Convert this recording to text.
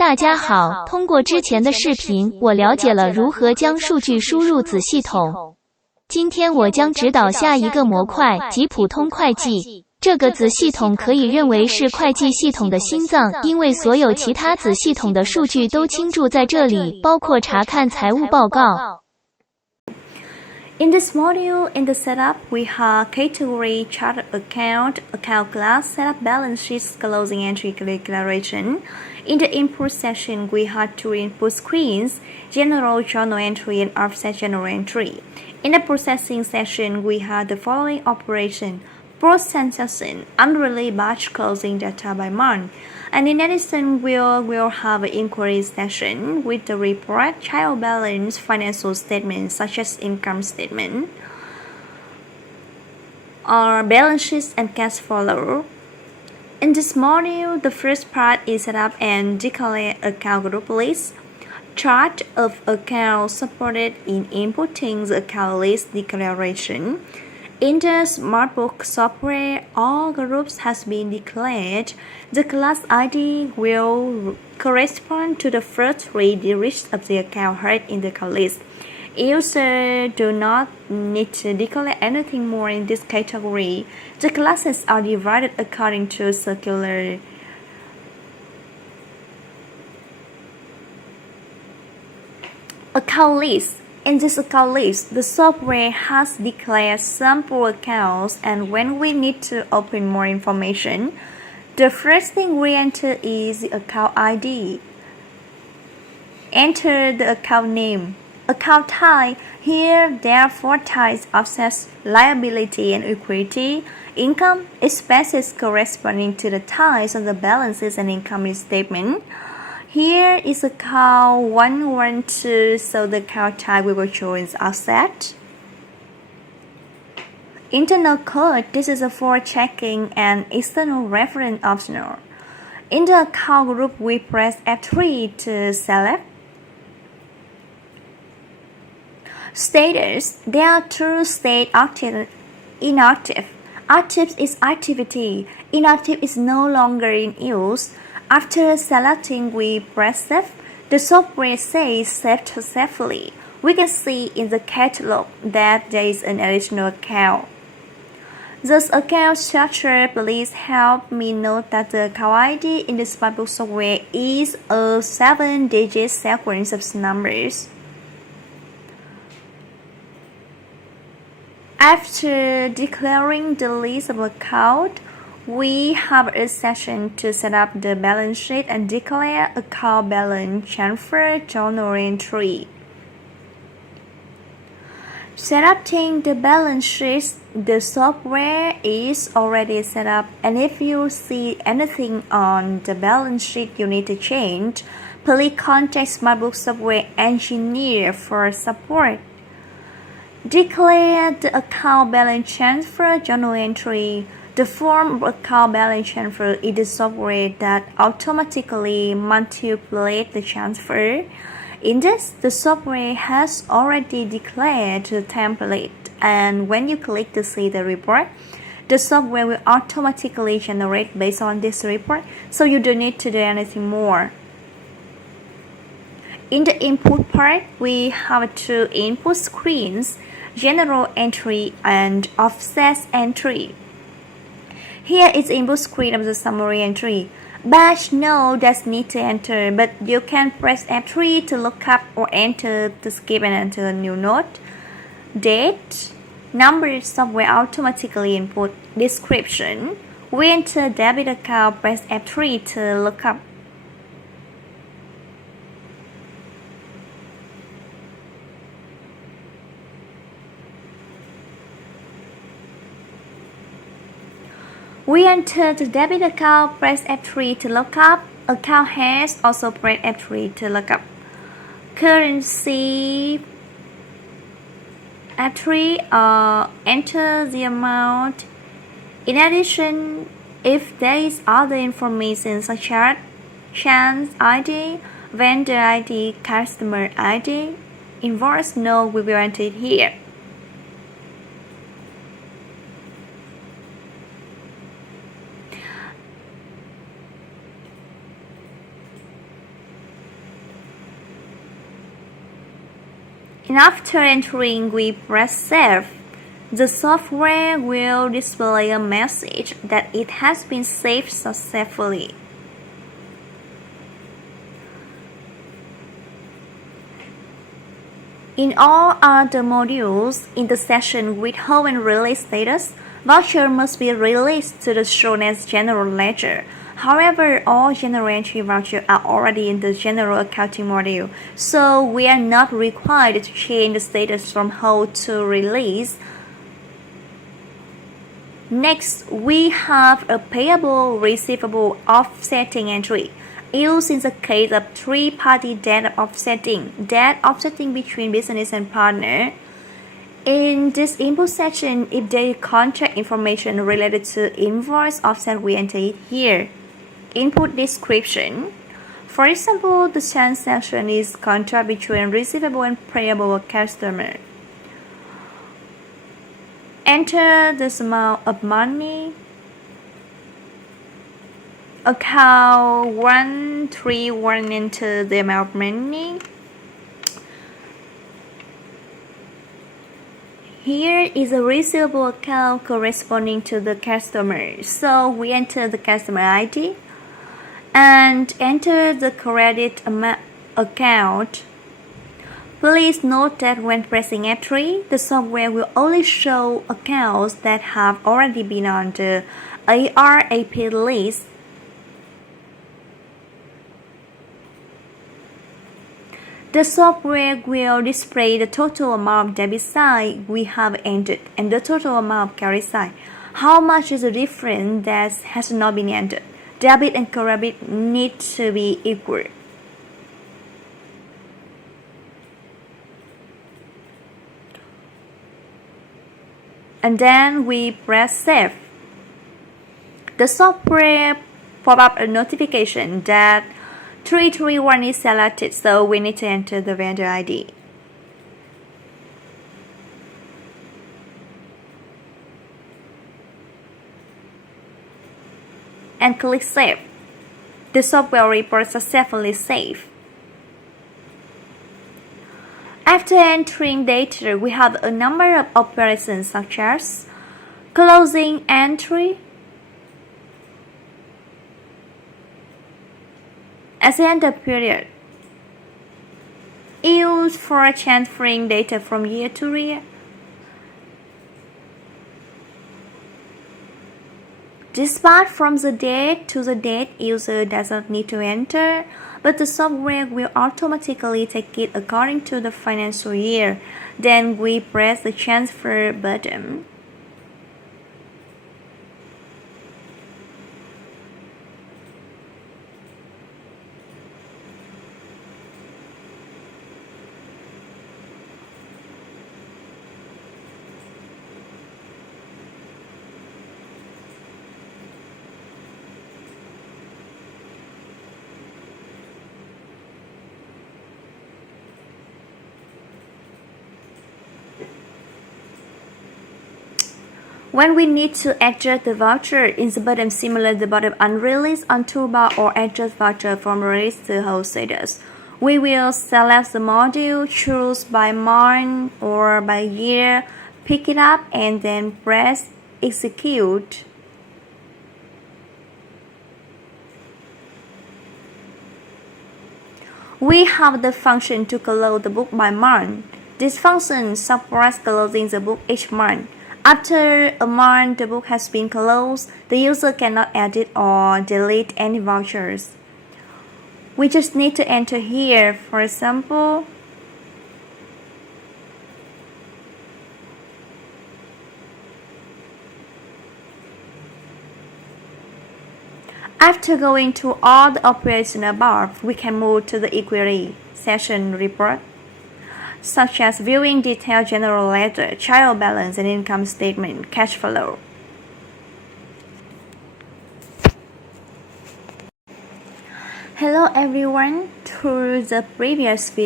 大家好，通过之前的视频，我了解了如何将数据输入子系统。今天我将指导下一个模块，即普通会计。这个子系统可以认为是会计系统的心脏，因为所有其他子系统的数据都倾注在这里，包括查看财务报告。In this module, in the setup, we have category, chart account, account class, setup balance sheets, closing entry declaration. In the input section, we have two input screens, general journal entry and offset journal entry. In the processing section, we have the following operation: processing, unrelated batch closing data by month. And in addition, we'll have an inquiry session with the report, trial balance, financial statements such as income statement, or balance sheets and cash flow. In this module, the first part is set up and declare account group list. Chart of accounts supported in inputting the account list declaration. In the SmartBooks software, all groups has been declared. The class ID will correspond to the first three digits of the account held in the list. Users do not need to declare anything more in this category. The classes are divided according to circular. Account list. In this account list, the software has declared sample accounts, and when we need to open more information, the first thing we enter is the account ID. Enter the account name. Account type. Here there are four types: assets, liability, and equity. Income, expenses corresponding to the types of the balances and income statement. Here is account 112, so the account type we will show is asset. Internal code, this is for checking, and external reference optional. In the account group, we press F3 to select. Status, there are two states: active, inactive. Active is activity, inactive is no longer in use. After selecting, we press Save. The software says Save successfully. We can see in the catalog that there is an additional account. This account structure, please help me note that the account ID in the SmartBooks software is a 7-digit sequence of numbers. After declaring the list of accounts, we have a session to set up the balance sheet and declare account balance transfer journal entry. Setting the balance sheet, the software is already set up, and if you see anything on the balance sheet you need to change, please contact SmartBooks software engineer for support. Declare the account balance transfer journal entry. The form of account balance transfer is the software that automatically manipulates the transfer. In this, the software has already declared the template, and when you click to see the report, the software will automatically generate based on this report, so you don't need to do anything more. In the input part, we have two input screens: general entry and offset entry. Here is the input screen of the summary entry. Batch no does need to enter, but you can press F3 to look up or enter to skip and enter a new note. Date, number, software automatically input. Description, we enter debit account, press F3 to look up. We enter the debit account, press F3 to look up. Account has also press F3 to look up. Currency, F3, enter the amount. In addition, if there is other information such as chance ID, vendor ID, customer ID, invoice no, we will enter it here. And after entering, we press Save. The software will display a message that it has been saved successfully. In all other modules, in the section with Hold and Release status, voucher must be released to the shown as General Ledger. However, all general entry vouchers are already in the General Accounting module, so we are not required to change the status from Hold to Release. Next, we have a payable receivable offsetting entry, used in the case of three-party debt offsetting between business and partner. In this input section, if there is contract information related to invoice offset, we enter it here. Input description. For example, the transaction is contract between receivable and payable customer. Enter the amount of money. Account 131, enter the amount of money. Here is a receivable account corresponding to the customer. So we enter the customer ID and enter the credit account. Please note that when pressing F3, the software will only show accounts that have already been on the ARAP list. The software will display the total amount of debit side we have entered and the total amount of credit side. How much is the difference that has not been entered? Debit and credit need to be equal. And then we press Save. The software pop up a notification that 331 is selected, so we need to enter the vendor ID. And click Save. The software report successfully saved. After entering data, we have a number of operations such as closing entry, as end of period, used for transferring data from year to year. Dispatch from the date to the date user doesn't need to enter, but the software will automatically take it according to the financial year. Then we press the transfer button. When we need to adjust the voucher, in the bottom similar to the bottom unreleased on toolbar or adjust voucher from release to hold status. We will select the module, choose by month or by year, pick it up and then press execute. We have the function to close the book by month. This function supports closing the book each month. After a month the book has been closed, the user cannot edit or delete any vouchers. We just need to enter here, for example, after going to all the operations above, we can move to the equity section report, such as viewing detailed general ledger, trial balance, and income statement, cash flow. Hello everyone, through the previous video